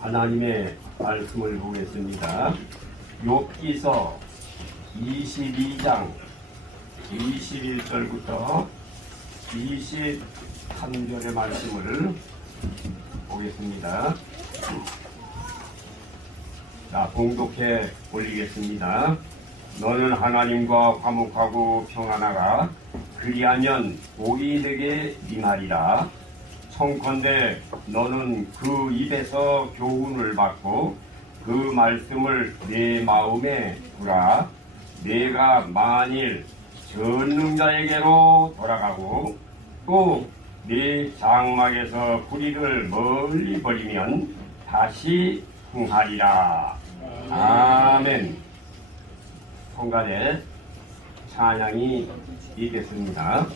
하나님의 말씀을 보겠습니다. 욥기서 22장 21절부터 23절의 말씀을 보겠습니다. 자, 봉독해 올리겠습니다. 너는 하나님과 화목하고 평안하라. 그리하면 복이 너에게 임하리라. 청컨대 너는 그 입에서 교훈을 받고 그 말씀을 내 마음에 두라. 내가 만일 전능자에게로 돌아가고 또 내 장막에서 불의를 멀리 버리면 다시 흥하리라. 아멘. 성간에 찬양이 있겠습니다.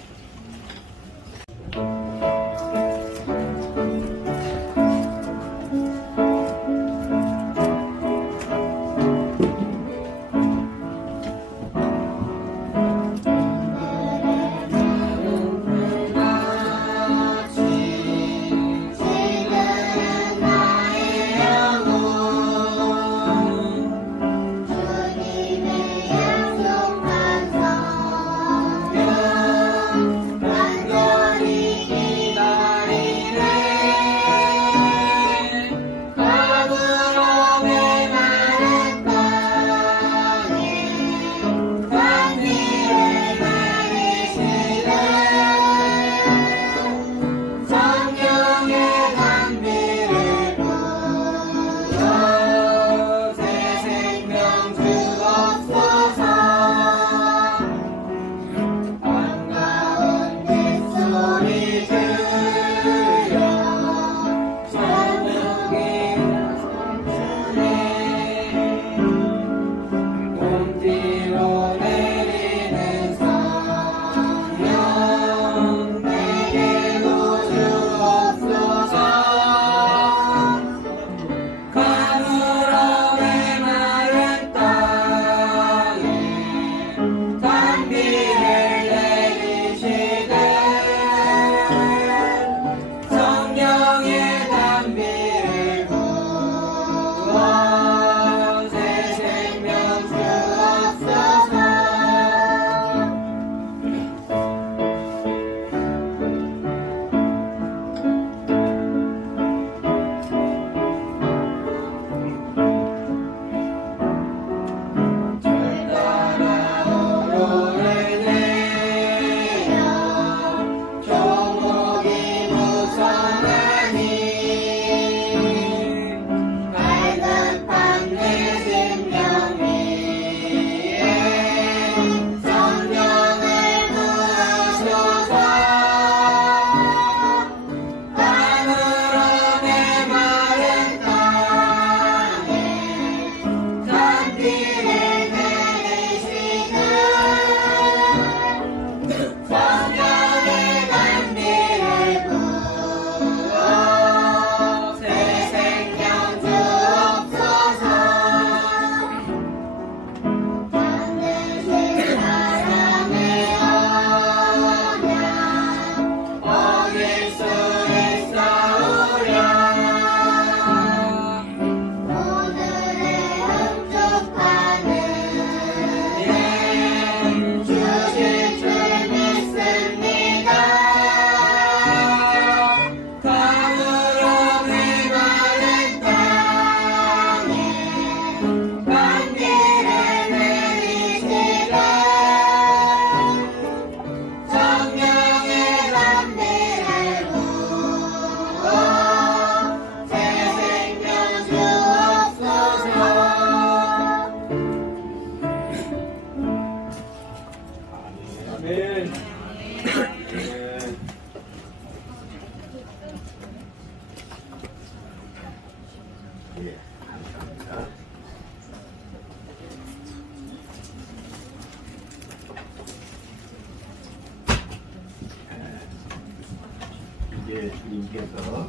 주님께서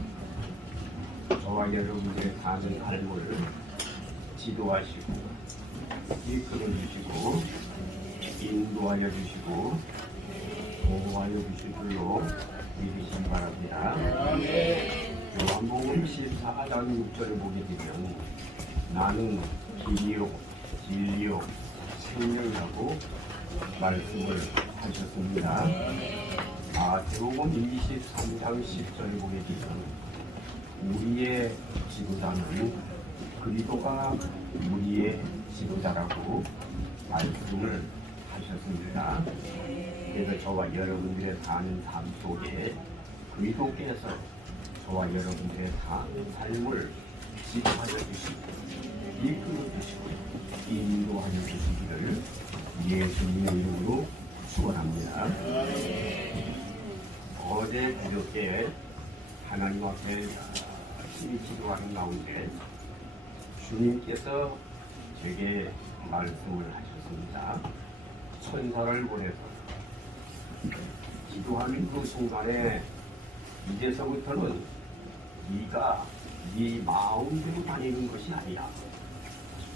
저와 여러분들의 가는 삶을 지도하시고 이끌어 주시고 인도하여 주시고 보호하여 주실 줄로 믿으시기 바랍니다. 요한복음 14장 6절을 보게 되면 나는 길이요 진리요 생명이라고 말씀을 하셨습니다. 마태복음 23장 10절을 보게 되면 우리의 지도자는 그리스도가 우리의 지도자라고 말씀을 하셨습니다. 그래서 저와 여러분들의 사는 삶 속에 그리스도께서 저와 여러분들의 삶을 지도하여 주시고 이끌어 주시고 인도하여 주시기를 예수님의 이름으로 축원합니다. 어제 그저께 하나님 앞에 열심히 기도하는 가운데 주님께서 제게 말씀을 하셨습니다. 천사를 보내서 기도하는 그 순간에 이제서부터는 네가 네 마음대로 다니는 것이 아니라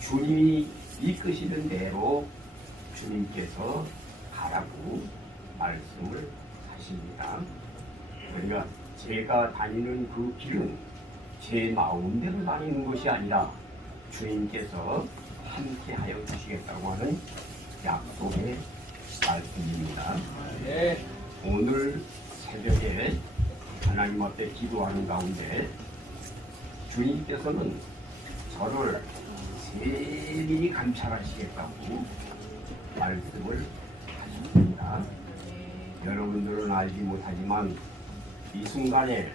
주님이 이끄시는 대로 주님께서 가라고 말씀을 하십니다. 그러니까 제가 다니는 그 길은 제 마음대로 다니는 것이 아니라 주님께서 함께 하여 주시겠다고 하는 약속의 말씀입니다. 네. 오늘 새벽에 하나님 앞에 기도하는 가운데 주님께서는 저를 세밀히 감찰하시겠다고 말씀을 하셨습니다. 여러분들은 알지 못하지만 이 순간에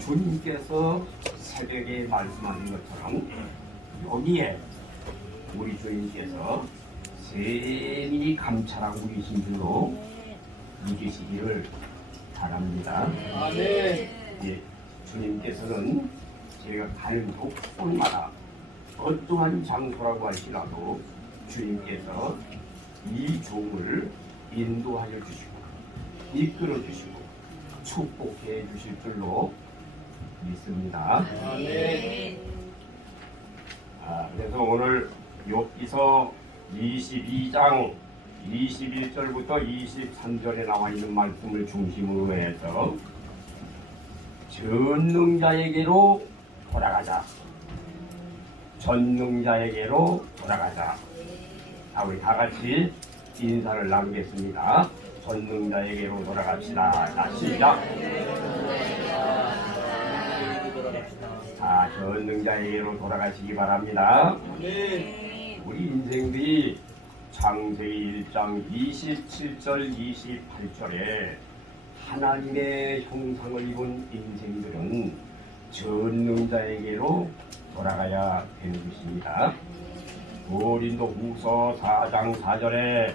주님께서 새벽에 말씀하신 것처럼 여기에 우리 주님께서 세밀히 감찰하고 계신 줄로 믿으시기를 바랍니다. 네. 예, 주님께서는 제가 가는 곳곳마다 어떠한 장소라고 할지라도 주님께서 이 종을 인도하여 주시고 이끌어 주시고 축복해 주실 줄로 믿습니다. 네. 그래서 오늘 욥기서 22장 21절부터 23절에 나와 있는 말씀을 중심으로 해서 전능자에게로 돌아가자. 전능자에게로 돌아가자. 우리 다 같이 인사를 나누겠습니다. 전능자에게로 돌아갑시다. 자, 시작. 전능자에게로 돌아가시기 바랍니다. 우리 인생들이 창세기 1장 27절 28절에 하나님의 형상을 입은 인생들은 전능자에게로 돌아가야 되는 것입니다. 고린도후서 4장 4절에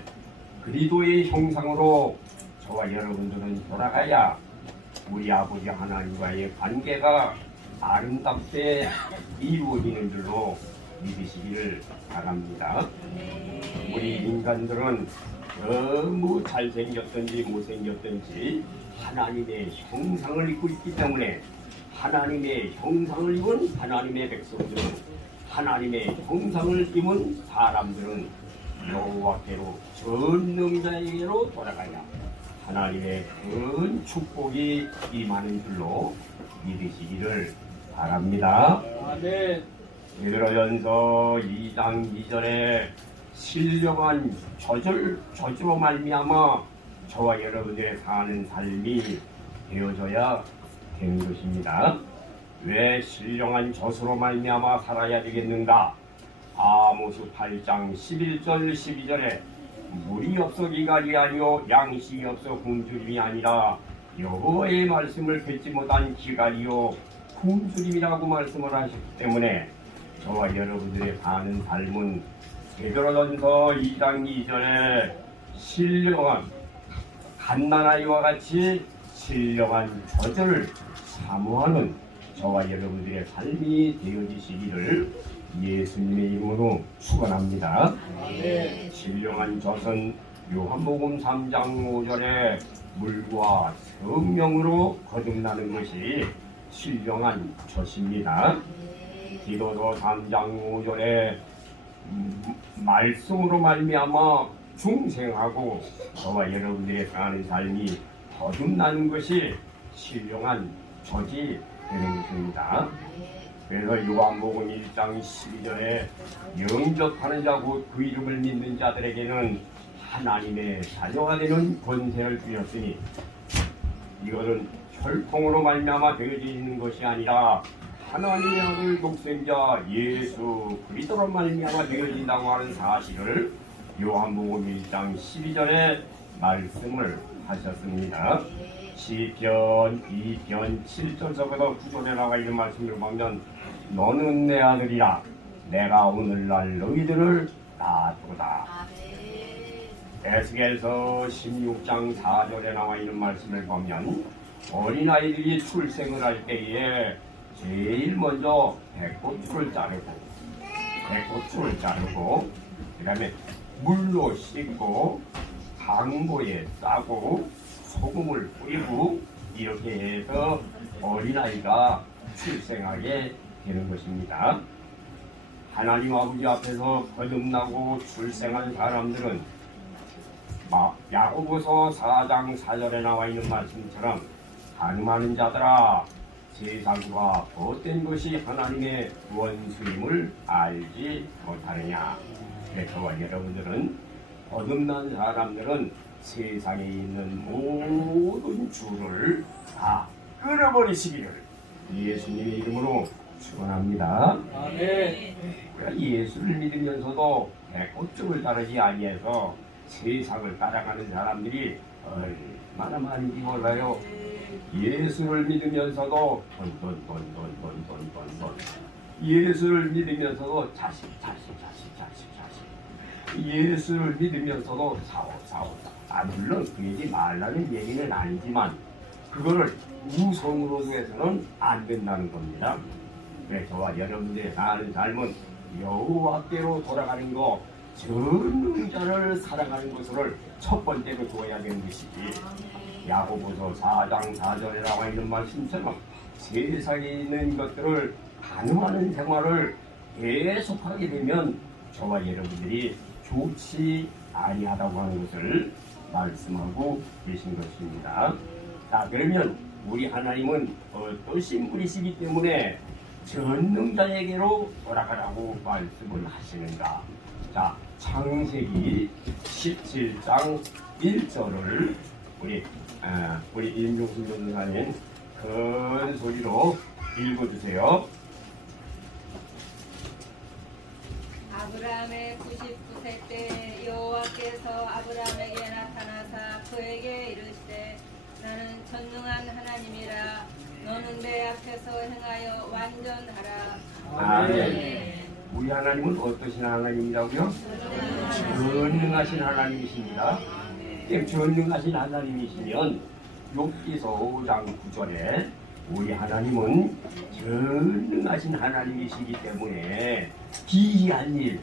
그리스도의 형상으로 저와 여러분들은 돌아가야 우리 아버지 하나님과의 관계가 아름답게 이루어지는 줄로 믿으시기를 바랍니다. 우리 인간들은 너무 잘생겼든지 못생겼든지 하나님의 형상을 입고 있기 때문에 하나님의 형상을 입은 하나님의 백성들은 하나님의 형상을 입은 사람들은 여호와께로 전능자에게로 돌아가야 하나님의 큰 축복이 임하는 줄로 믿으시기를 바랍니다. 아멘. 베드로전서 2장 2절에 신령한 저주로 말미암아 저와 여러분들의 사는 삶이 되어져야 되는 것입니다. 왜 신령한 젖으로 말미암아 살아야 되겠는가? 아모스 8장 11절 12절에 물이 없어 기갈이 아니요 양식이 없어 굶주림이 아니라 여호와의 말씀을 듣지 못한 기갈이요 굶주림이라고 말씀을 하셨기 때문에 저와 여러분들의 사는 삶은 베드로전서 2장 2절에 신령한 갓난아이와 같이 신령한 젖을 사모하는 저와 여러분들의 삶이 되어지시기를 예수님의 이름으로 축원합니다. 신령한 젖은 요한복음 3장 5절에 물과 성령으로 거듭나는 것이 신령한 젖입니다. 디도서 3장 5절에 말씀으로 말미암아 중생하고 저와 여러분들의 사는 삶이 거듭나는 것이 신령한 젖이 되는 것입니다. 그래서 요한복음 1장 12절에 영접하는 자 곧 그 이름을 믿는 자들에게는 하나님의 자녀가 되는 권세를 주셨으니 이것은 혈통으로 말미암아 되어지는 것이 아니라 하나님의 아들 독생자 예수 그리스도로 말미암아 되어진다고 하는 사실을 요한복음 1장 12절에 말씀을 하셨습니다. 시편 2편 7절서부터 9절에 나와 있는 말씀을 보면 너는 내 아들이라 내가 오늘날 너희들을 낳았도다. 에스겔서 16장 4절에 나와 있는 말씀을 보면 어린아이들이 출생을 할 때에 제일 먼저 배꼽줄을 자르고 그 다음에 물로 씻고 방보에 싸고 소금을 뿌리고 이렇게 해서 어린아이가 출생하게 되는 것입니다. 하나님 아버지 앞에서 거듭나고 출생한 사람들은 야고보서 4장 4절에 나와 있는 말씀처럼 가늠하는 자들아 세상과 헛된 것이 하나님의 원수임을 알지 못하느냐. 저와 여러분들은 거듭난 사람들은 세상에 있는 모든 주를 다 끊어버리시기를 예수님의 이름으로 축원합니다. 아멘. 우리가 예수를 믿으면서도 배꼽줄을 자르지 아니해서 세상을 따라가는 사람들이 얼마나 많은지 몰라요. 예수를 믿으면서도 돈 예수를 믿으면서도 자식 예수를 믿으면서도 사오 물론 그러지 말라는 얘기는 아니지만 그거를 우선으로 해서는 안 된다는 겁니다. 그래서 저와 여러분들이 사는 삶은 여호와께로 돌아가는 거 전능자를 사랑하는 것을 첫 번째로 두어야 되는 것이지. 야고보서 4장 4절에 나와 있는 말씀처럼 세상에 있는 것들을 가늠하는 생활을 계속하게 되면 저와 여러분들이 좋지 아니하다고 하는 것을 말씀하고 계신 것입니다. 자, 그러면 우리 하나님은 어떠신 분이시기 때문에 전능자에게로 돌아가라고 말씀을 하시는가. 자, 창세기 17장 1절을 우리 임종순 전도사님 큰 소리로 읽어주세요. 아브라함의 99세 때 여호와께서 아브라함에게 나타나사 그에게 이르시되 나는 전능한 하나님이라 너는 내 앞에서 행하여 완전하라. 아멘. 우리 하나님은 어떠신 하나님이라고요? 전능하신 하나님이십니다. 전능하신 하나님이시면 욥기서 5장 9절에 우리 하나님은 전능하신 하나님이시기 때문에 기이한 일을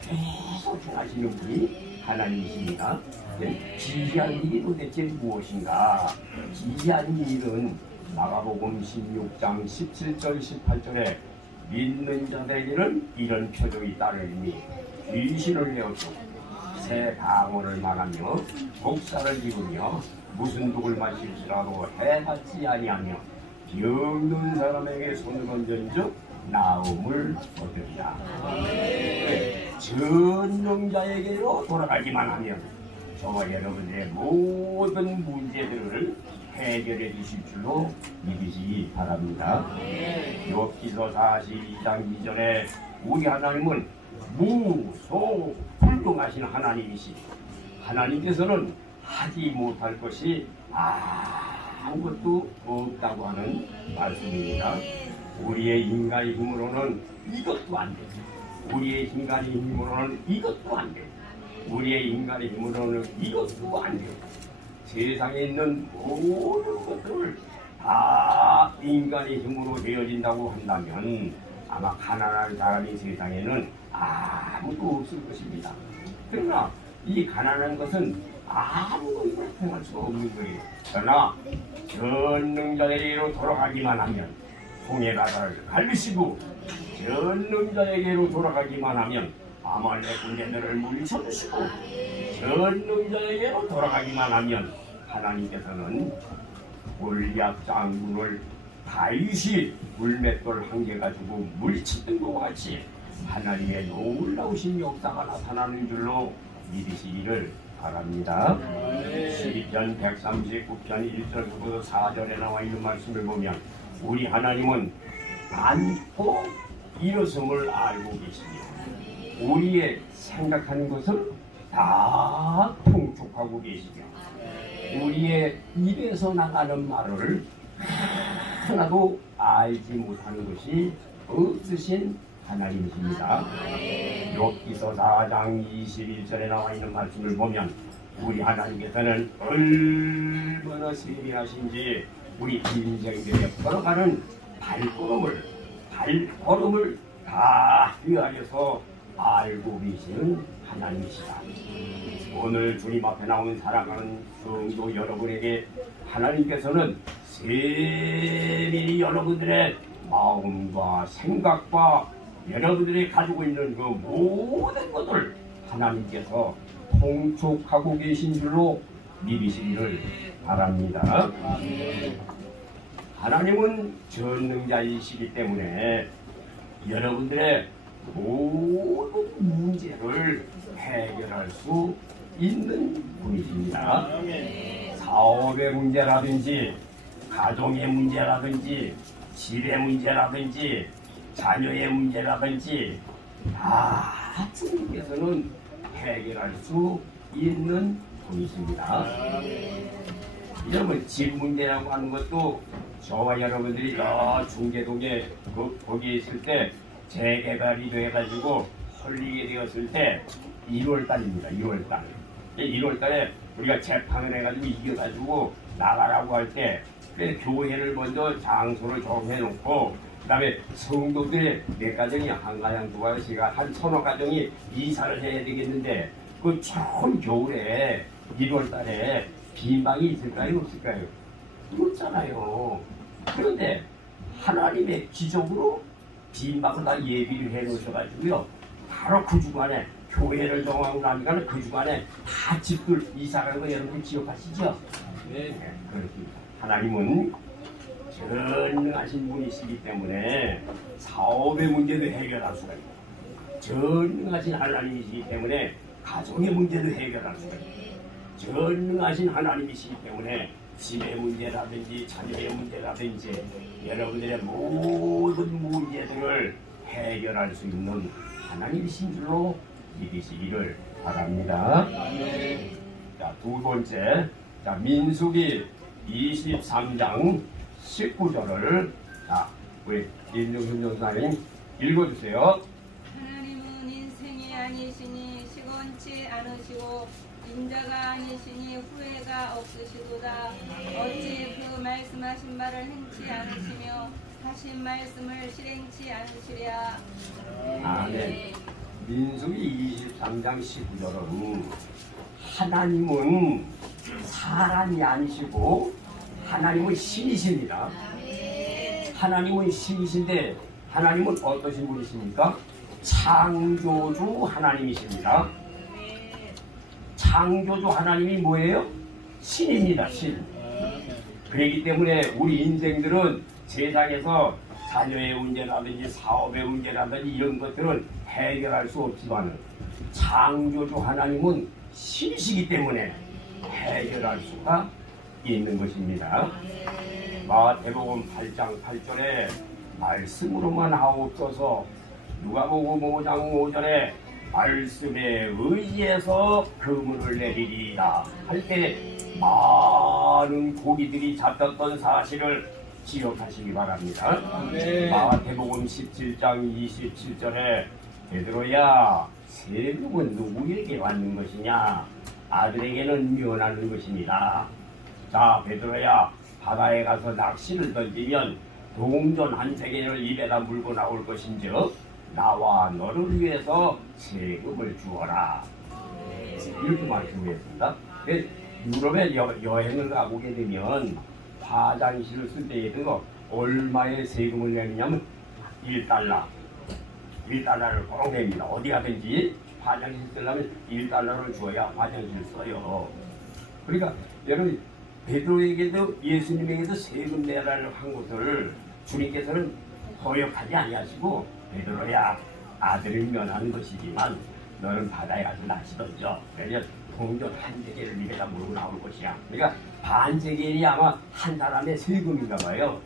계속 행하시는 분이 하나님이십니다. 기이한 일이 도대체 무엇인가? 기이한 일은 마가복음 16장 17절 18절에 믿는 자들에게는 이런 표적이 따르니 귀신을 내어주고 새 방언을 말하며 목사를 입으며 무슨 독을 마실지라도 해하지 아니하며 병든 사람에게 손을 얹은즉 나음을 얻으리라. 전능자에게로 돌아가기만 하면 저와 여러분의 모든 문제들을 해결해 주실 줄로 믿으시기 바랍니다. 욥기서 42장 2절에 우리 하나님은 무소불능하신 하나님이시 하나님께서는 하지 못할 것이 아무것도 없다고 하는 말씀입니다. 우리의 인간의 힘으로는 이것도 안 돼. 우리의 인간의 힘으로는 이것도 안 돼. 우리의 인간의 힘으로는 이것도 안 돼. 세상에 있는 모든 것들을 다 인간의 힘으로 되어진다고 한다면 아마 가난한 사람이 세상에는 아무도 없을 것입니다. 그러나 이 가난한 것은 아무도 행할 수가 없는 거예요. 그러나 전능자에게로 돌아가기만 하면 홍해바다를 갈리시고 전능자에게로 돌아가기만 하면 아말렉 군대들을 물리쳐주시고 전능자에게로 돌아가기만 하면 하나님께서는 골리앗 장군을 다윗이 물맷돌 한 개 가지고 물치던 것 같이 하나님의 놀라우신 역사가 나타나는 줄로 믿으시기를 바랍니다. 시편 139편 1절부터 4절에 나와 있는 말씀을 보면 우리 하나님은 많고 일어섬을 알고 계시며 우리의 생각하는 것을 다 통촉하고 계시며 우리의 입에서 나가는 말을 하나도 알지 못하는 것이 없으신 하나님이십니다. 욥기서 4장 21절에 나와 있는 말씀을 보면 우리 하나님께서는 얼마나 세밀하신지 우리 인생들에 걸어가는 발걸음을 다 위하여서 알고 계시는 하나님이시다. 오늘 주님 앞에 나온 사랑하는 성도 여러분에게 하나님께서는 세밀히 여러분들의 마음과 생각과 여러분들이 가지고 있는 그 모든 것을 하나님께서 통촉하고 계신 줄로 믿으시기를 바랍니다. 하나님은 전능자이시기 때문에 여러분들의 모든 문제를 해결할 수 있는 분이십니다. 사업의 문제라든지 가정의 문제라든지 집의 문제라든지 자녀의 문제라든지 다 주님께서는 해결할 수 있는 분이십니다. 여러분 집 문제라고 하는 것도 저와 여러분들이 저 중계동에 거기 있을 때 재개발이 돼가지고 설리게 되었을 때 1월달입니다. 1월달. 1월달에 우리가 재판을 해가지고 이겨가지고 나가라고 할 때 교회를 먼저 장소를 정해놓고 그 다음에 성도들의 몇 가정이 한 가정 두 가정씩 한 서너 가정이 이사를 해야 되겠는데 그 처음 겨울에 1월달에 빈 방이 있을까요? 없을까요? 없잖아요. 그런데 하나님의 기적으로 빈 방을 다 예비를 해 놓으셔가지고요. 바로 그 주간에 교회를 정하고 나니까 그 주간에 다 집들 이사가는 거 여러분 기억하시죠? 네. 그렇습니다. 하나님은 전능하신 분이시기 때문에 사업의 문제도 해결할 수가 있고 전능하신 하나님이시기 때문에 가정의 문제도 해결할 수가 있고 전능하신 하나님이시기 때문에 집의 문제라든지 자녀의 문제라든지 여러분들의 모든 문제들을 해결할 수 있는 하나님이신 줄로 믿으시기를 바랍니다. 자, 두 번째, 자, 민수기 23장 19절을 자, 우리 임종순 전사님 읽어주세요. 하나님은 인생이 아니시니 시건치 않으시고 인자가 아니시니 후회가 없으시도다. 어찌 그 말씀하신 바를 행치 않으시며 하신 말씀을 실행치 않으시랴. 아멘. 민수기 23장 19절은 하나님은 사람이 아니시고 하나님은 신이십니다. 하나님은 신이신데 하나님은 어떠신 분이십니까? 창조주 하나님이십니다. 창조주 하나님이 뭐예요? 신입니다. 신. 그렇기 때문에 우리 인생들은 세상에서 자녀의 문제라든지 사업의 문제라든지 이런 것들은 해결할 수 없지만 창조주 하나님은 신이시기 때문에 해결할 수가 있는 것입니다. 마태복음 8장 8절에 말씀으로만 하옵소서 누가복음 5장 5절에 말씀에 의지해서 그물을 내리리이다 할 때 많은 고기들이 잡혔던 사실을 기억하시기 바랍니다. 마태복음 17장 27절에 베드로야 세금은 누구에게 받는 것이냐 아들에게는 면하는 것입니다. 자 베드로야 바다에 가서 낚시를 던지면 동전 한 세개를 입에다 물고 나올 것인즉 나와 너를 위해서 세금을 주어라. 이렇게 말씀했습니다. 유럽에 여행을 가보게 되면 화장실을 쓸 때에도 얼마의 세금을 내느냐면 1달러를 꼭 냅니다. 어디 가든지 화장실 쓰려면 1달러를 줘야 화장실 써요. 그러니까 여러분 베드로에게도 예수님에게도 세금 내라를 한 것을 주님께서는 거역하지 아니하시고 베드로야 아들을 면하는 것이지만 너는 바다에 가서 낚시 던져. 그래서 동전 한 세겔을 입에다 물고 나올 것이야. 그러니까 반 세겔이 아마 한 사람의 세금인가 봐요.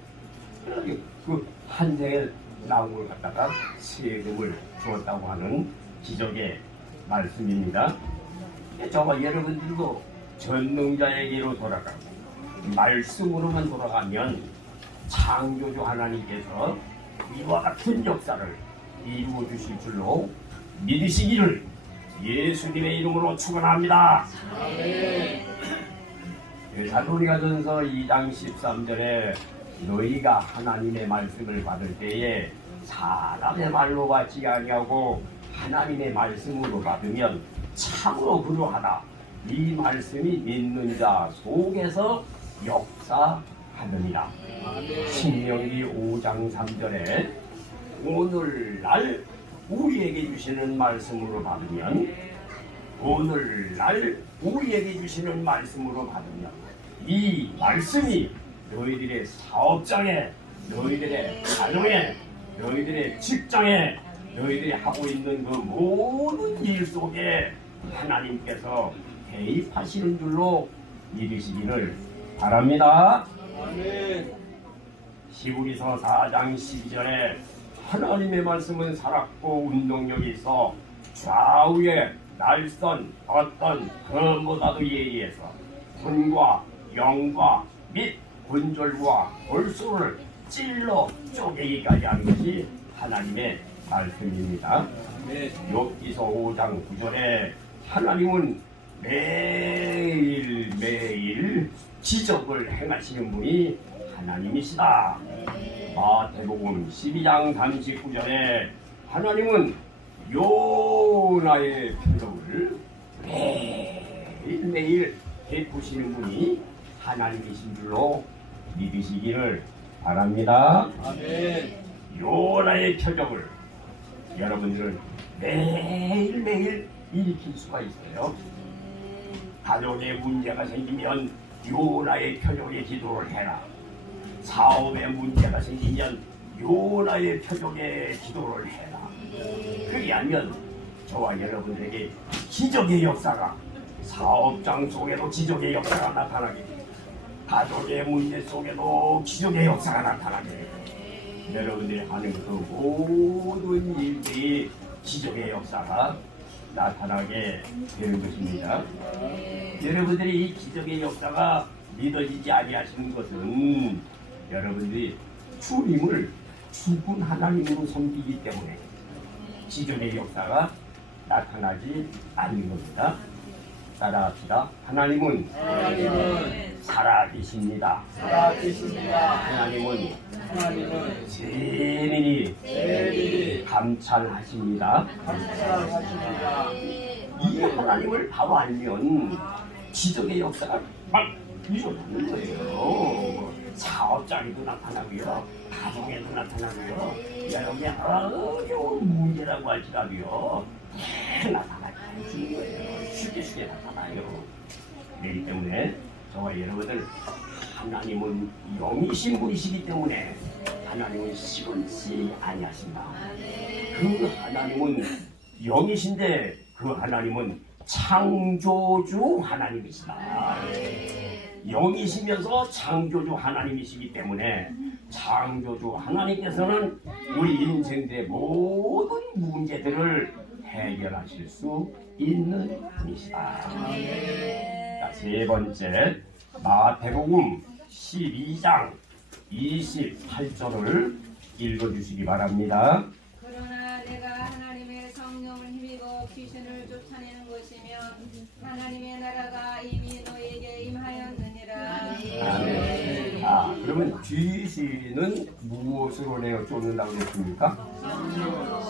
그 한 세겔 나온 걸 갖다가 세금을 주었다고 하는 기적의 말씀입니다. 저와 여러분들도 전능자에게로 돌아가고 말씀으로만 돌아가면 창조주 하나님께서 이와 같은 역사를 이루어 주실 줄로 믿으시기를 예수님의 이름으로 축원합니다. 데살로니가전서 2장 13절에 너희가 하나님의 말씀을 받을 때에 사람의 말로 받지 아니하고 하나님의 말씀으로 받으면 참으로 그러하다. 이 말씀이 믿는 자 속에서 역사하느니라. 신명기 5장 3절에 오늘날 우리에게 주시는 말씀으로 받으면 오늘날 우리에게 주시는 말씀으로 받으면 이 말씀이 너희들의 사업장에 너희들의 가정에 너희들의 직장에 너희들이 하고 있는 그 모든 일 속에 하나님께서 개입하시는 줄로 믿으시기를 바랍니다. 아멘. 히브리서 4장 12절에 하나님의 말씀은 살았고 운동력이 있어 좌우에 날선 어떤 그보다도 예의에서魂과 영과 및 관절과 골수를 찔러 쪼개기까지 하는 것이 하나님의 말씀입니다. 욥기서 5장 9절에 하나님은 매일매일 기적을 행하시는 분이 하나님이시다. 마태복음 12장 39절에 하나님은 요나의 표적을 매일매일 베푸시는 분이 하나님이신 줄로 믿으시기를 바랍니다. 아멘. 요나의 표적을 여러분들은 매일매일 일으킬 수가 있어요. 가족에 문제가 생기면 요나의 표적의 기도를 해라. 사업에 문제가 생기면 요나의 표적의 기도를 해라. 그리하면 저와 여러분들에게 기적의 역사가 사업장 속에도 기적의 역사가 나타나게 됩니다. 가족의 문제 속에도 기적의 역사가 나타나게 됩니다. 여러분들이 하는 그 모든 일들이 기적의 역사가 나타나게 되는 것입니다. 여러분들이 이 기적의 역사가 믿어지지 아니하시는 것은 여러분들이 주님을 죽은 하나님으로 섬기기 때문에 기적의 역사가 나타나지 않는 겁니다. 따라합시다. 하나님은 살아계십니다. 하나님은 세민이 감찰하십니다. 이 하나님을 바로 알면 기적의 역사가 막 일어나는 거예요. 사업장에도 나타나고요, 가정에도 나타나고요, 여러분의 어려운 문제라고 할지라도요 나타나주는 거예요. 쉽게 나타나요. 그렇기 때문에 저와 여러분들 하나님은 영이신 분이시기 때문에 하나님은 시건치 아니하신다. 그 하나님은 영이신데 그 하나님은 창조주 하나님이시다. 영이시면서 창조주 하나님이시기 때문에 창조주 하나님께서는 우리 인생의 모든 문제들을 해결하실 수 있는 분이시다. 자, 세 번째 마태복음 12장 28절을 읽어주시기 바랍니다. 그러나 내가 하나님의 성령을 힘입어 귀신을 쫓아내는 것이며 하나님의 나라가 이미 너에게 임하였느니라. 아멘. 자, 그러면 귀신은 무엇으로 내어 쫓는다고 했습니까?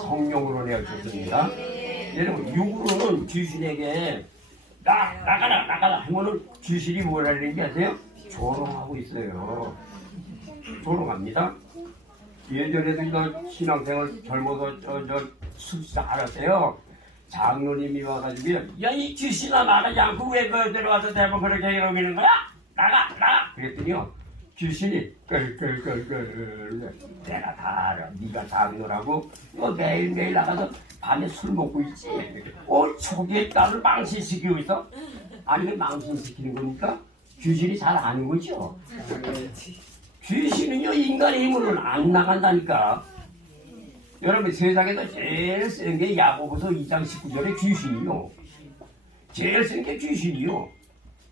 성령으로 내어 쫓습니다. 여러분, 육으로는 귀신에게 나가라 하면은 귀신이 뭘 하는지 아세요? 조롱하고 있어요. 조롱합니다. 예전에도 이거 신앙생활 젊어서 수시작 알았어요. 장로님이 와가지고 야, 이 귀신아 나가지 않고 왜 그 들어와서 대본 그렇게 이러기는 거야? 나가! 그랬더니요, 귀신이 끌끌끌끌 내가 다 알아. 네가 잡느라고 너 매일매일 나가서 밤에 술 먹고 있지. 초기에 나를 망신시키고 있어? 아니 그 망신시키는 거니까 귀신이 잘 아는 거죠. 귀신은요 인간의 힘으로는 안 나간다니까. 여러분 세상에서 제일 센 게 야고보서 2장 19절에 귀신이요. 제일 센 게 귀신이요.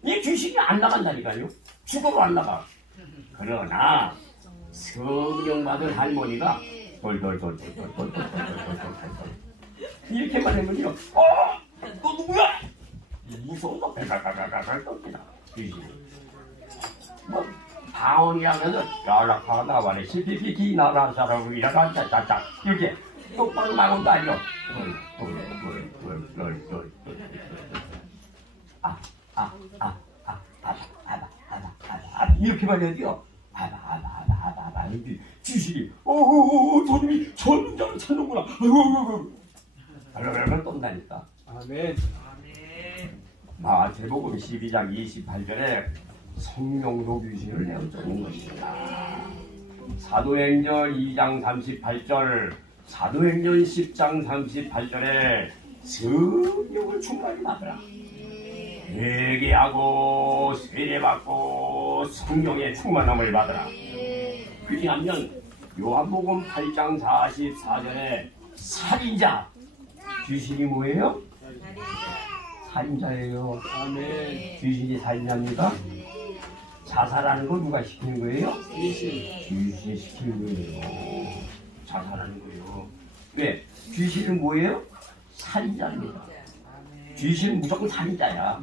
이 귀신이 안 나간다니까요. 죽어도 안 나가. 그러나 성령 받은 할머니가 돌돌돌돌돌돌돌돌돌돌 이렇게만 하면요. 너 누구야? 무서워서 갈갈갈갈갈 떱니다. 귀신이. 뭐 방언이라면서 연락하다 말해 시피피기 나라 사람을 이라가 짜짜짜 이렇게 똑바로 나온도 아니요. 이렇게만 해도요. 귀신이 손님이 전문자를 찾는구나. 발랄발랄 떤다니까. 아멘. 마태복음 12장 28절에 성령도 귀신을 내어쫓는 것입니다. 사도행전 2장 38절, 사도행전 10장 38절에 성령을 충만히 받으라. 회개하고 세례받고 성령의 충만함을 받으라. 그리하면 요한복음 8장 44절에 살인자, 귀신이 뭐예요? 살인자예요. 아멘. 귀신이 살인자입니까? 자살하는 걸 누가 시키는 거예요? 귀신이 시키는 거예요. 자살하는 거예요. 왜? 귀신은 뭐예요? 살인자입니다. 귀신은 무조건 살인자야.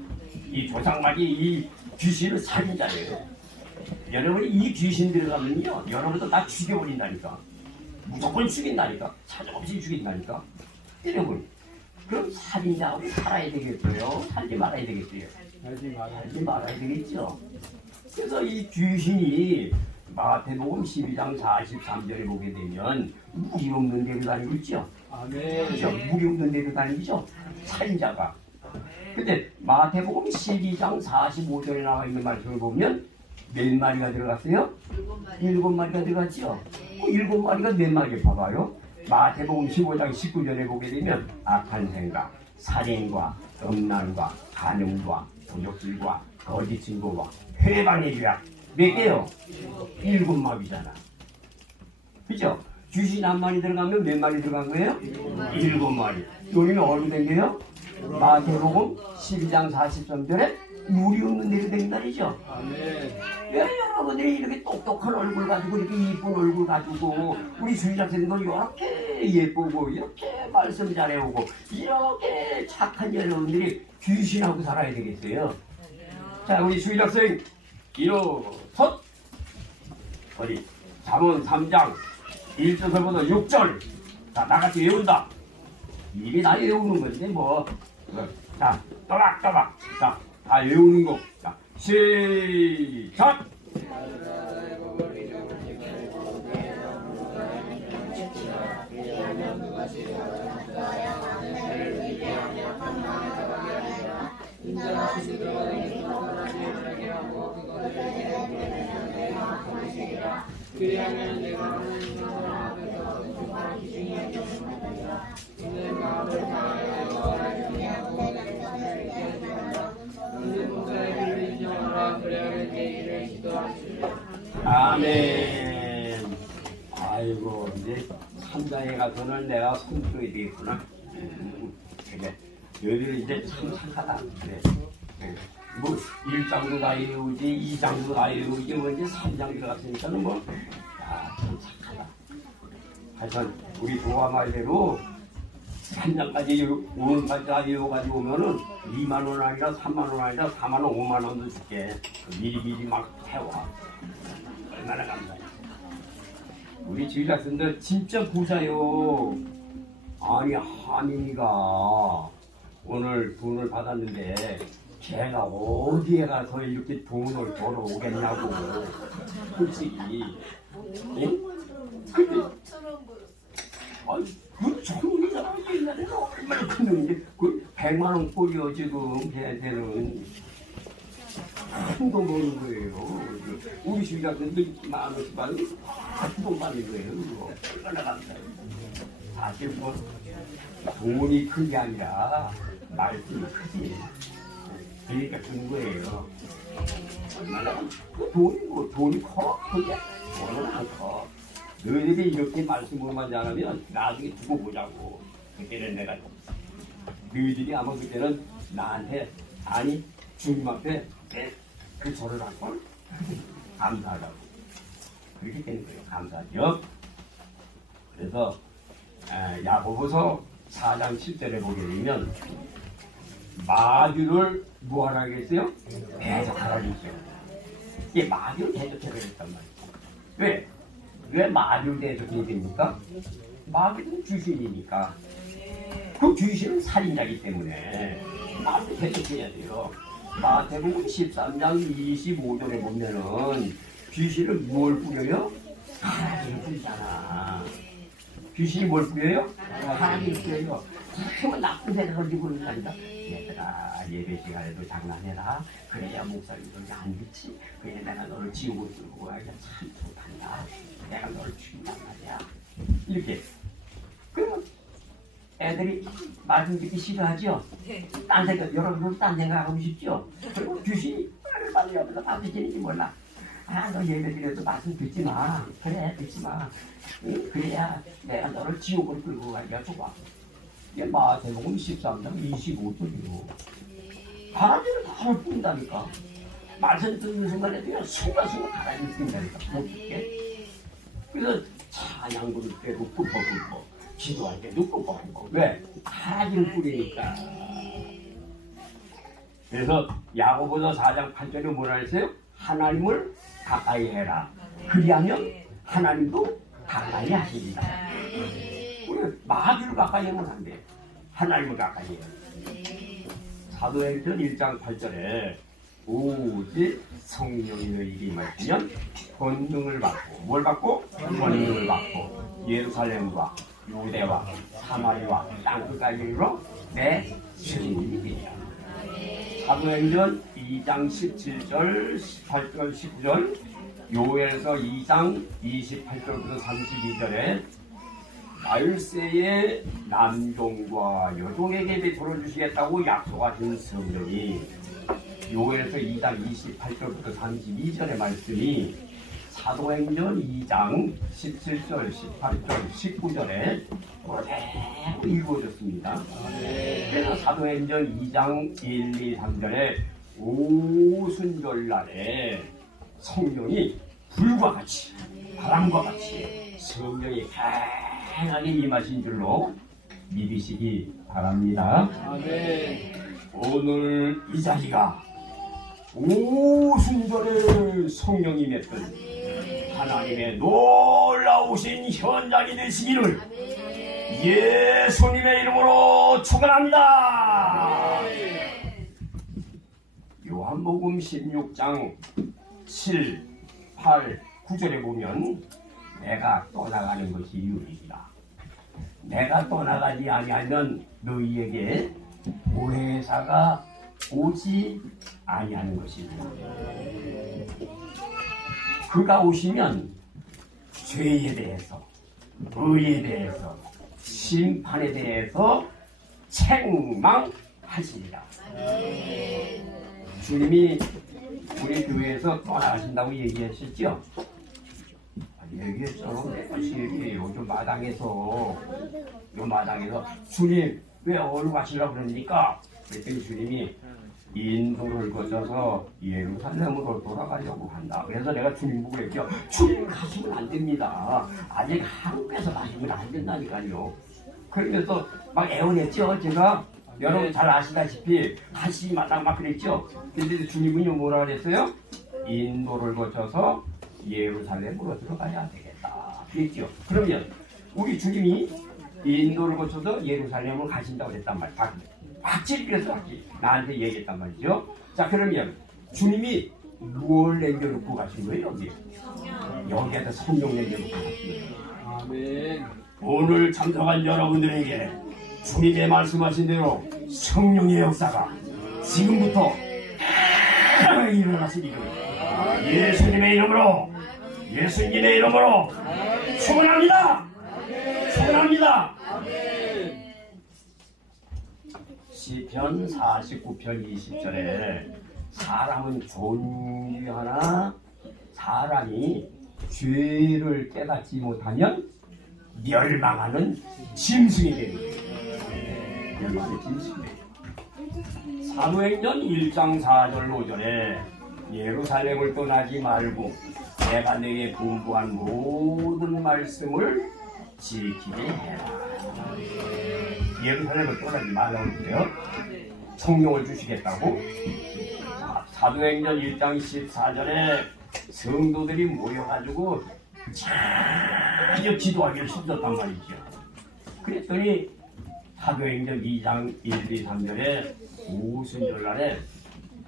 이 조상말이 이 귀신은 살인자예요. 여러분이 이 귀신 들어가면요, 여러분도 다 죽여버린다니까. 무조건 죽인다니까. 사정없이 죽인다니까. 여러분, 그럼 살인자하고 살아야 되겠어요? 살지 말아야 되겠어요? 살지 말아야 되겠죠. 그래서 이 귀신이 마태복음 12장 43절에 보게 되면 물이 없는 데로 다니고 있죠. 아멘. 그렇죠? 물이 없는 데로 다니죠. 살인자가. 근데 마태복음 12장 45절에 나와 있는 말씀을 보면 몇 마리가 들어갔어요? 7마리가 들어갔죠. 7마리가 몇 마리 봐봐요. 마태복음 15장 19절에 보게 되면 악한 생각, 살인과 음란과 간음과 도적질과 거짓 증거와 회방의 죄악 몇 개요? 7마리잖아. 그죠? 귀신 한 마리 들어가면 몇 마리 들어간 거예요? 7마리. 여기는 어디로 된 거예요? 마태복음 12장 43절에 물이 없는 데로 된 말이죠. 아멘. 왜 여러분들이 이렇게 똑똑한 얼굴 가지고 이렇게 이쁜 얼굴 가지고 우리 주일학생도 이렇게 예쁘고 이렇게 말씀 잘해오고 이렇게 착한 여러분들이 귀신하고 살아야 되겠어요. 자, 우리 주일학생 일어섰. 어디 잠언 3장 1절부터 6절 자, 나같이 외운다. 이게 다 외우는 건데 뭐. 자, 또박또박. 자, 다 외우는 거. 자, 시작! 아멘. 아이고 이제 산장에 가서는 내가 손들어야 되겠구나. 그래. 여기는 이제 참 착하다. 그래. 뭐 1장도 다 외우지 2장도 다 외우지 뭐 이제 3장 들어갔으니까는 뭐 참 착하다. 하여튼 우리 조화 말대로 3장까지 오늘까지 다 외워가지고 오면은 2만원 아니라 3만원 아니라 4만원 5만원도 줄게. 미리미리 막 태워. 얼마나 감사해. 우리 주일학생들 진짜 부자요. 아니 하민이가 오늘 돈을 받았는데 걔가 어디에 가서 이렇게 돈을 벌어오겠냐고. 솔직히. 응? 근데 아니 그 천원이잖아. 옛날에는 얼마나 큰 돈인데 그 100만원 꼴이요 지금 걔한테는. 큰돈 버는 거예요. 우리 주위 같은 데 10,000원씩 받으면 큰돈 받는 거예요. 그거 얼마나 감사해요. 사실 뭐 돈이 큰 게 아니라 말씀이 크지. 그러니까 큰 거예요. 얼마나 돈이 커? 그게 얼마나 커? 너희들이 이렇게 말씀으로만 잘하면 나중에 두고 보자고. 그때는 내가 너희들이 아마 그때는 나한테 아니 주님 앞에 그 절을 할 걸 감사하다고 그렇게 되는 거예요. 감사하죠. 그래서 야고보서 4장 7절에 보게 되면 마귀를 뭐하라 그랬어요? 대적하라 그랬어요. 이게 마귀를 대적해야 되겠단 말이에요. 왜 마귀를 대적해야 됩니까? 마귀는 귀신이니까. 그 귀신은 살인자이기 때문에 마귀를 대적해야 돼요. 마태복음 13장 25절에 보면은 귀신을 뭘 뿌려요? 하나님을 뿌리잖아. 귀신이 뭘 뿌려요? 하나님을 뿌려요. 그러면 나쁜 생각을 가지고 그런다니까. 얘들아 예배 시간에도 장난해라. 그래야 목사님들이 안 듣지. 그래 내가 너를 지옥을 끌고 가야 참 좋단다. 내가 너를 죽인단 말이야. 이렇게. 그러면 애들이 말씀 듣기 싫어하죠? 네. 딴 생각, 여러분들 딴 생각하고 싶죠? 그리고 귀신이 빨리 옆에서 빠지지는지 몰라. 너 예배 드려도 말씀 듣지 마. 그래, 듣지 마. 응? 그래야 내가 너를 지옥으로 끌고 가기가 좋아. 이게 마태복음 13장 25절이고. 바라지를 다 뿌린다니까. 말씀 듣는 순간에 그냥 순간순간 바라지를 뿌린다니까. 어떻게? 그래서 찬양 부를 때도 꿀꺽꿀꺽. 기도할 때도 꿀꺽꿀꺽. 왜? 바라지를 뿌리니까. 그래서 야고보서 4장 8절에 뭐라 했어요? 하나님을 가까이 해라. 그리하면 하나님도 가까이 하십니다. 우리 마귀를 가까이 하면 안 돼. 하나님을 가까이 해야 돼. 사도행전 1장 8절에 오직 성령이 너희에게 임하시면 권능을 받고 뭘 받고? 권능을 받고 예루살렘과 유대와 사마리아 땅끝까지 이르러 내 증인이 되리라. 사도행전 2장 17절 18절 19절 요엘서 2장 28절부터 32절에 말세에 남종과 여종에게 베풀어 주시겠다고 약속하신 성령이 요엘서 2장 28절부터 32절의 말씀이 사도행전 2장 17절, 18절, 19절에 그대로 이루어졌습니다. 그래서 사도행전 2장 1, 2, 3절에 오순절날에 성령이 불과 같이 바람과 같이 성령이 강하게 임하신 줄로 믿으시기 바랍니다. 오늘 이 자리가 오순절에 성령이 맺던 하나님의 놀라우신 현장이 되시기를 예수님의 이름으로 축원합니다. 요한복음 16장 7, 8, 9절에 보면 내가 떠나가는 것이 유익이다. 내가 떠나가지 아니하면 너희에게 보혜사가 오지 아니하는 것입니다. 그가 오시면 죄에 대해서, 의에 대해서, 심판에 대해서 책망하시리라. 주님이 우리 교회에서 떠나가신다고 얘기하셨죠? 얘기했죠. 다시 얘기해요. 요 마당에서 주님 왜 어디로 가시려고 그러니까 그랬더니 주님이 인도를 거쳐서 예루살렘으로 돌아가려고 한다. 그래서 내가 주님 보고 했죠. 주님 가시면 안 됩니다. 아직 한국에서 가시면 안 된다니까요. 그러면서 막 애원했죠. 제가 여러분 잘 아시다시피 가시지 말라고 막 그랬죠. 근데 주님은요 뭐라 그랬어요? 인도를 거쳐서 예루살렘으로 들어가야 되겠다. 그랬죠. 그러면 우리 주님이 인도를 거쳐서 예루살렘으로 가신다고 그랬단 말이야. 확실히 그래서 확실히 나한테 얘기했단 말이죠. 자 그러면 주님이 뭘 남겨놓고 가신 거예요? 여기 여기에다 성령 남겨놓고 가신 거예요. 아멘. 오늘 참석한 여러분들에게 주님의 말씀하신 대로 성령의 역사가 지금부터 일어나라 일어났으니 예수님의 이름으로 예수님의 이름으로 축원합니다. 축원합니다. 시편 49편 20절에 사람은 존귀하나 사람이 죄를 깨닫지 못하면 멸망하는 짐승이 됩니다. 멸망의 짐승이 됩니다. 사도행전 1장 4절 5절에 예루살렘을 떠나지 말고 내가 내게 분부한 모든 말씀을 지키게 해라. 예루살렘을 떠나지 말라고 그래요. 성령을 주시겠다고. 사도행전 1장 14절에 성도들이 모여가지고 자주 기도하기를 힘들었단 말이죠. 그랬더니 사도행전 2장 1, 2, 3절에 오순절날에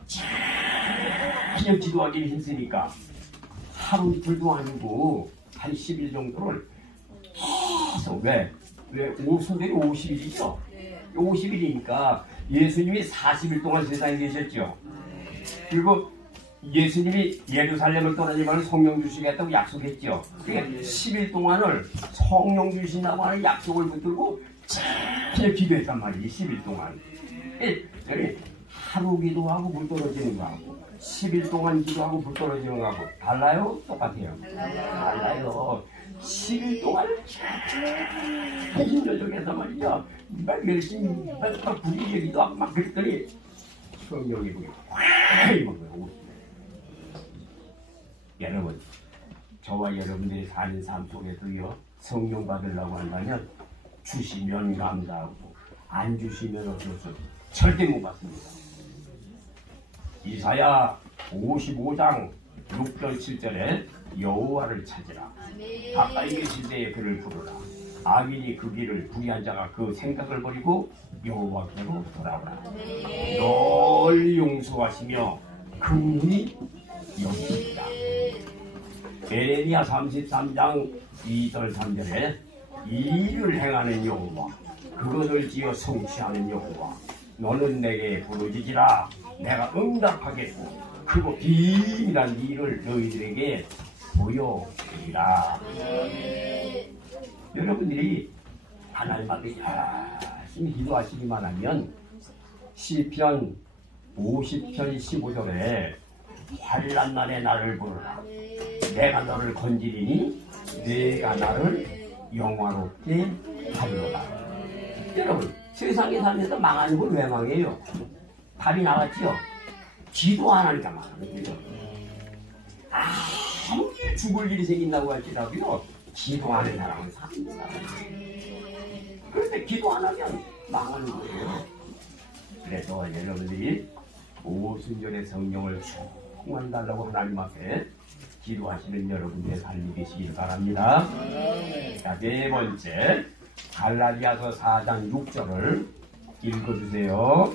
자주 기도하기를 힘쓰니까 하루 이틀도 아니고 한 10일 정도를 계속 왜 오순절이 50일이죠? 50일이니까 예수님이 40일 동안 세상에 계셨죠. 그리고 예수님이 예루살렘을 떠나지 말고 성령 주시겠다고 약속했죠. 그러니까 10일 동안을 성령 주신다고 하는 약속을 붙들고 잘 기도했단 말이에요. 10일 동안. 하루 기도하고 물 떨어지는 거하고 10일 동안 기도하고 불 떨어지는 거하고 달라요? 똑같아요? 달라요. 10일 동안 잘 힘들적해서 말이죠. 막 열심히 막 불이 얘기도 막 그랬더니 성령이 보기 확 입은 거예요. 여러분, 저와 여러분들이 사는 삶 속에서요, 성령 받으려고 한다면 주시면 감사하고 안 주시면 어쩔 수 없어요. 절대 못 받습니다. 이사야 55장 6절 7절에 여호와를 찾으라. 가까이 계실 때에 그를 부르라. 악인이 그 길을 불의한 자가 그 생각을 버리고 여호와께로 돌아오라. 널 용서하시며 긍휼히 여기시리라. 에레미야 33장 2절 3절에 일을 행하는 여호와 그것을 지어 성취하는 여호와 너는 내게 부르짖으라. 내가 응답하겠고 그리고 비밀한 일을 너희들에게 보여주리라. 여러분들이 하나님 앞에 열심히 기도하시기만 하면 시편 50편 15절에 환난 날에 나를 부르라. 내가 너를 건지리니 내가 나를 영화롭게 하리로다. 여러분, 세상에 살면서 망하는 건 왜 망해요? 답이 나왔지요? 기도 안 하니까 망하는 거죠. 아무리 죽을 일이 생긴다고 할지라도요, 기도하는 사람은 삽니다. 그런데 기도 안 하면 망하는 거예요. 그래서 여러분들이 오순절의 성령을 충만달라고 하나님 앞에 기도하시는 여러분들의 삶이 되시길 바랍니다. 자, 네 번째, 갈라디아서 4장 6절을 읽어주세요.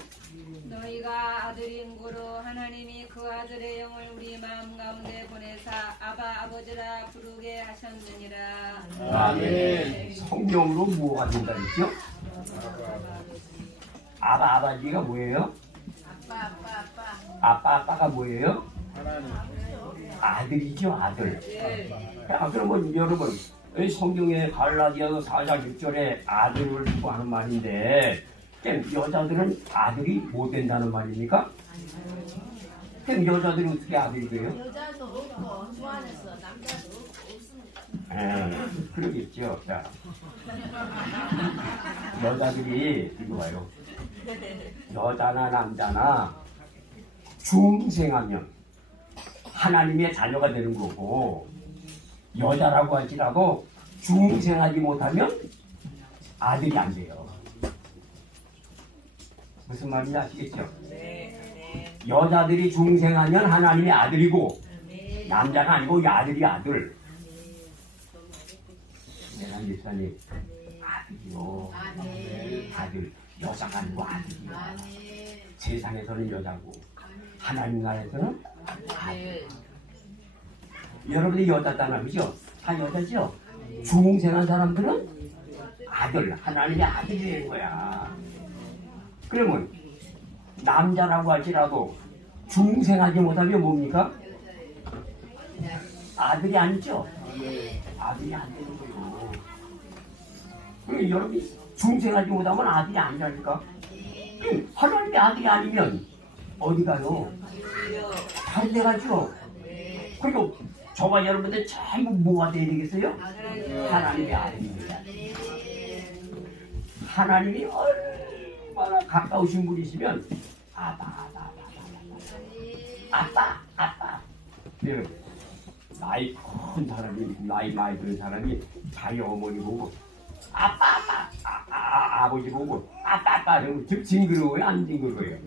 너희가 아들인고로 하나님이 그 아들의 영을 우리 마음 가운데 보내사 아바 아버지라 부르게 하셨느니라. 아멘. 성령으로 뭐가 된다 했죠? 아바 아버지가 뭐예요? 아빠가 뭐예요? 아들이죠, 아들. 자, 그러면 여러분, 성경에 갈라디아서 4장 6절에 아들을 두고 하는 말인데, 여자들은 아들이 못 된다는 말입니까? 그럼 여자들이 어떻게 아들이 돼요? 여자도 없고 주 안에서 남자도 없습니다. 그러겠죠. 자, 여자들이 이거 봐요. 여자나 남자나 중생하면 하나님의 자녀가 되는 거고, 여자라고 할지라도 중생하지 못하면 아들이 안 돼요. 무슨 말인지 아시겠죠? 여자들이 중생하면 하나님의 아들이고, 남자가 아니고 아들이 아들. 내가 예수님 아들이요. 아들. 여자가 아니고 아들이요. 세상에서는 여자고 하나님 나라에서는 아들. 여러분이 여자잖아, 그죠? 다 여자죠? 중생한 사람들은 아들, 하나님의 아들이 되는 거야. 그러면 남자라고 할지라도 중생하지 못하면 뭡니까? 아들이 아니죠? 아들이 안 되는 거예요. 그럼 여러분이 중생하지 못하면 아들이 아니라니까? 그럼 하나님의 아들이 아니면 어디 가요? 달대 가죠? 그리고 저와 여러분들 전부 뭐가 돼야 되겠어요? 하나님의 아들입니다. 하나님이 얼마나 가까우신 분이시면 아빠. 네. 나이 큰 사람이, 나이 많이 든 사람이 자기 어머니 보고 아빠, 아버지 보고 아빠 이러면 징그러워요? 안 징그러워요?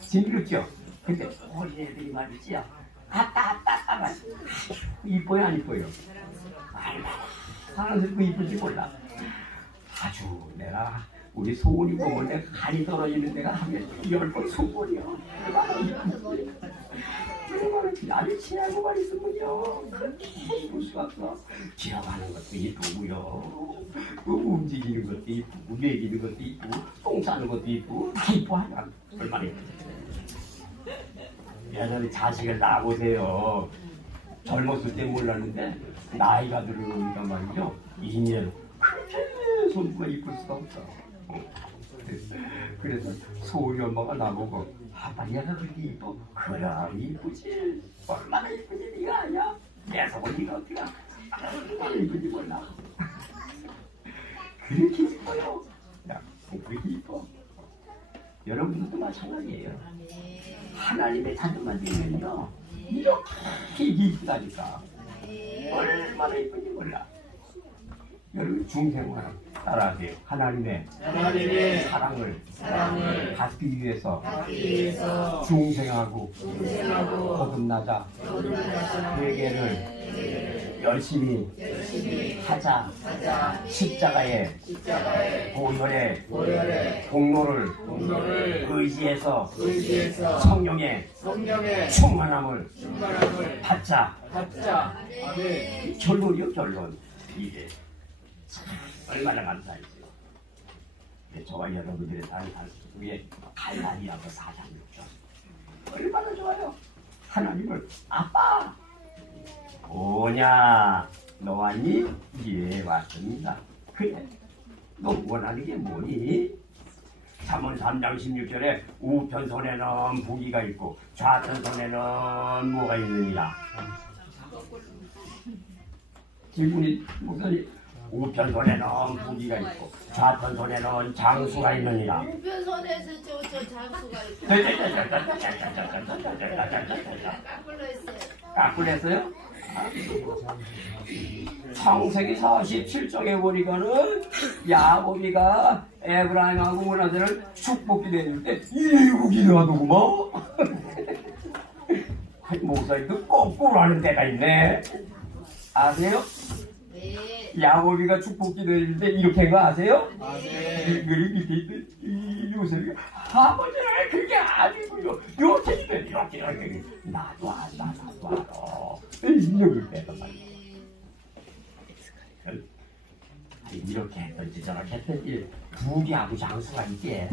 징그럽죠? 근데 어린애들이 말이지요. 아빠 이뻐요? 안 이뻐요? 얼마나 사랑스럽고 이쁜지 몰라. 아주 내가 우리 소원이 보면 내가 간이 떨어지는 데가 하면 10번 소원이요. 얼마나 이쁜지. 그러면 나를 친하고만 있으면요 그렇게 이쁠 수가 없어. 기어가는 것도 이쁘고요, 또 움직이는 것도 이쁘고, 먹이는 것도 이쁘고, 똥 싸는 것도 이쁘고, 다 이뻐하더라. 얼마나 이쁘지. 예전에 자식을 낳아보세요. 젊었을 때 몰랐는데 나이가 들어오니까 말이죠, 이년 그렇게 손주가 이쁠 수가 없어. 그래서 소울이 엄마가 나보고 아빠 얘가 그렇게 이뻐? 그래 이쁘지. 얼마나 이쁘지 네가 아냐? 내 속은 네가 어떻게 얼마나 이쁘지 몰라. 그렇게 이뻐요. 야, 그렇게 이뻐. 여러분들도 마찬가지예요. 하나님의 자녀만 되면요 이렇게 이쁘다니까. 얼마나 이쁜지 몰라. 여러분 중생활 따라하세요. 하나님의 사랑을 받기 위해서 중생하고 거듭나자 회개를 열심히 하자. 십자가의 보혈의 공로를 의지해서 성령의 충만함을 받자. 결론이요, 결론. 이게 얼마나 감사했어요. 저와 여러분들의 다른 위에 갈날이라고 4장 6절 얼마나 좋아요. 하나님을 아빠 오냐 너 왔니? 예 왔습니다. 그래 너 원하는 게 뭐니? 잠언 3장 16절에 우편 손에는 부귀가 있고 좌편 손에는 뭐가 있느니라. 질문이 목사님, 우편 손에는 부귀가 있고 좌편 손에는 장수가 있느니라. 우편 손에서 저 장수가 있고. 까불러 했어요. 까불했어요? 창세기 47장에 보니까는 야곱이가 에브라임하고 문하세를 축복기도 했는데 이국이 나더구먼. 목사님도 거꾸로 하는 데가 있네. 아세요? 네. 야곱이가 축복기도 했는데 이렇게 한 거 아세요? 네. 요셉이 아버지는 그게 아니고요. 요셉이면 이렇게 나도 알아. 인력을 빼단 말이야. 이렇게 했던지 저렇게 했던지 부귀하고 장수가 있게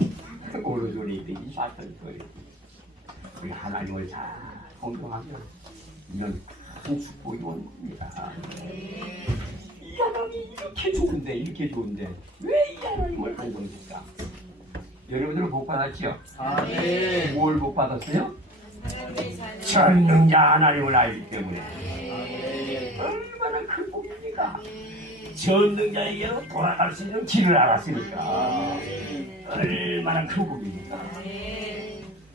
오른손에 있든지 좌편에 있든지 우리 하나님을 잘 공경하면 이런 큰 축복이 온 겁니다. 이 하나님이 이렇게 좋은데 왜 이 하나님을 공경할까? 여러분들은 복 받았지요? 네. 뭘 복 받았어요? 전능자 하나님을 알기 때문에. 얼마나 큰 복입니까? 전능자에게로 돌아갈 수 있는 길을 알았으니까. 얼마나 큰 복입니까?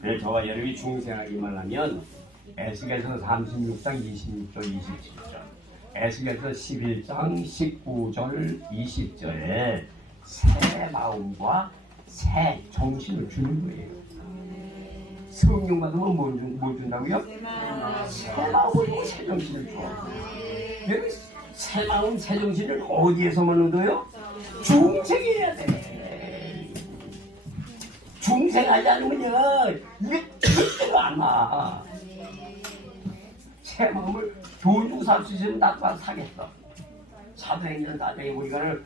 그래서 저와 여러분이 중생하기만 하면 에스겔서 36장 26절 27절, 에스겔서 11장 19절 20절에 새 마음과 새 정신을 주는 거예요. 성령 받으면 뭘 준다고요? 새 마음과 새 정신을 줘. 여러분, 새 마음, 새 정신을 어디에서만 얻어요? 중생해야 돼. 중생하지 않으면요 이게 절대로 안 나. 새 마음을 돈 주고 살 수 있으면 나도 사겠어. 사도행전 4장에 보니까는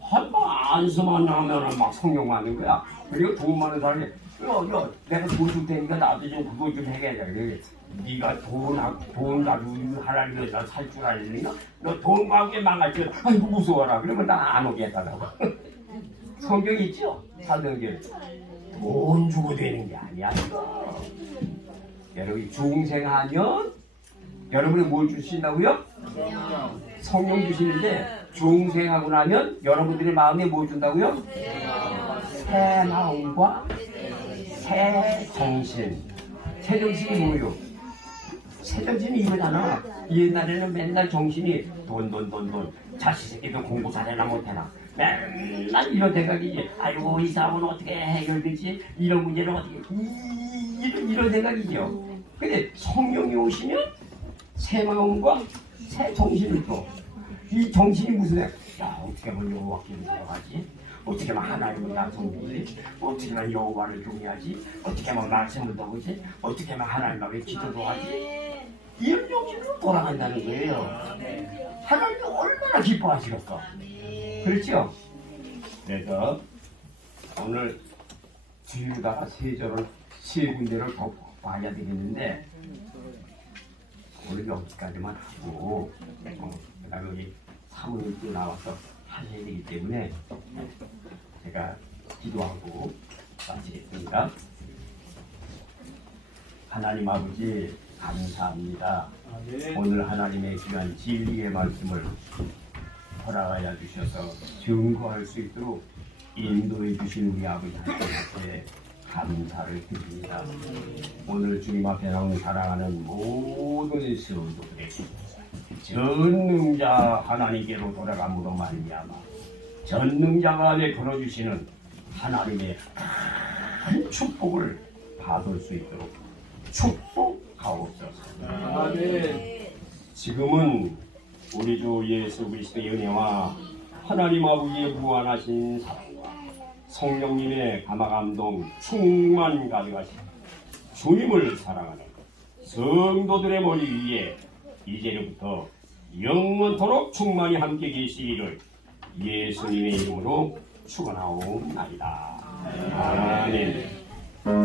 한번 안수만 하면은 막 성령 받는 거야. 그리고 돈 많은 사람이 야, 내가 돈 줄 테니까 나도 좀 그거 좀 해야겠다. 그래. 네가 돈 가지고 하나님에다 살 줄 알리니까 너 돈 가게 망할지 아이고 무서워라. 그러면 나 안 오겠다고. 성경 있죠? 사도행전. 돈 주고 되는 게 아니야. 이거. 여러분 중생하면 여러분이 뭘 주신다고요? 성령 주시는데 중생하고 나면 여러분들의 마음에 뭘 준다고요? 새 마음과 새 정신. 새 정신이 뭐예요? 새 정신이 이거잖아. 옛날에는 맨날 정신이 돈. 자식 새끼도 공부 잘해나 못해나. 맨날 이런 생각이지. 아이고 이 사람은 어떻게 해결되지? 이런 문제는 어떻게 이런 생각이죠. 근데 성령이 오시면 새 마음과 새 정신이 또. 이 정신이 무슨 야 어떻게 하면 여호와께 들어가지? 어떻게 하면 하나님을 나서지? 어떻게 하면 여호와를 경외하지? 어떻게 하면 말씀을 더하지? 어떻게 하면 하나님 앞에 기도도 하지? 이런 정신으로 돌아간다는 거예요. 하나님이 얼마나 기뻐하시겠어. 그렇죠? 그래서 오늘 주유다가 세 군데를 더 봐야 되겠는데 오늘 여기까지만 하고 그 다음에 여기 사모님도 나와서 하셔야 되기 때문에 제가 기도하고 마치겠습니다. 하나님 아버지 감사합니다. 오늘 하나님의 귀한 진리의 말씀을 허락하여 주셔서 증거할 수 있도록 인도해 주신 우리 아버지한테 감사를 드립니다. 오늘 주님 앞에 나온 사랑하는 모든 성도들의 전능자 하나님께로 돌아감으로 말미암아 전능자가 안에 걸어주시는 하나님의 큰 축복을 받을 수 있도록 축복하옵소서. 아멘. 지금은 우리 주 예수 그리스도의 은혜와 하나님 아버지의 무한하신 사랑과 성령님의 감화감동 충만 가득하신 주님을 사랑하는 성도들의 머리 위에 이제부터 영원토록 충만히 함께 계시기를 예수님의 이름으로 축원하옵나이다. 아멘.